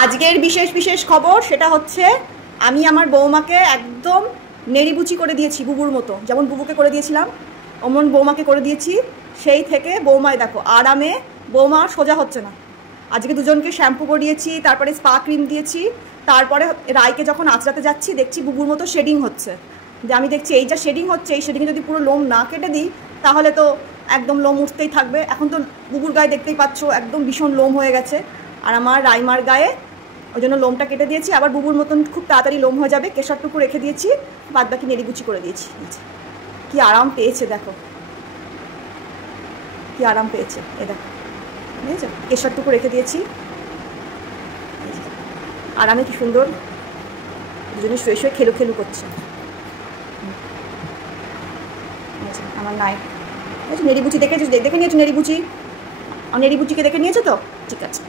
আজকের বিশেষ বিশেষ খবর সেটা হচ্ছে আমি আমার বৌমাকে একদম নেড়িবুচি করে দিয়েছি, বুবুর মতো। যেমন বুবুকে করে দিয়েছিলাম অমন বৌমাকে করে দিয়েছি। সেই থেকে বৌমায় দেখো আরামে, বৌমা সোজা হচ্ছে না। আজকে দুজনকে শ্যাম্পু করিয়েছি, তারপরে স্পা ক্রিম দিয়েছি, তারপরে রায়কে যখন আঁচড়াতে যাচ্ছি দেখছি বুবুর মতো শেডিং হচ্ছে। যে আমি দেখছি এই যা শেডিং হচ্ছে, এই শেডিংয়ে যদি পুরো লোম না কেটে দিই তাহলে তো একদম লোম উঠতেই থাকবে। এখন তো বুবুর গায়ে দেখতেই পাচ্ছ একদম ভীষণ লোম হয়ে গেছে, আর আমার রাইমার গায়ে, ওই জন্য লোমটা কেটে দিয়েছি। আবার বুবুর মতন খুব তাড়াতাড়ি লোম হয়ে যাবে, কেশরটুকু রেখে দিয়েছি, বাদ বাকি নেড়িগুচি করে দিয়েছি। কি আরাম পেয়েছে দেখো, কি আরাম পেয়েছে। এ দেখো, বুঝেছো, কেশরটুকু রেখে দিয়েছি, আরামে কি সুন্দর দুজনে শুয়ে শুয়ে খেলু খেলু করছে। আমার নাই নেড়িবুচি দেখে নিয়েছো, নেড়িবুচি, নেড়িবুচিকে দেখে নিয়েছো তো, ঠিক আছে।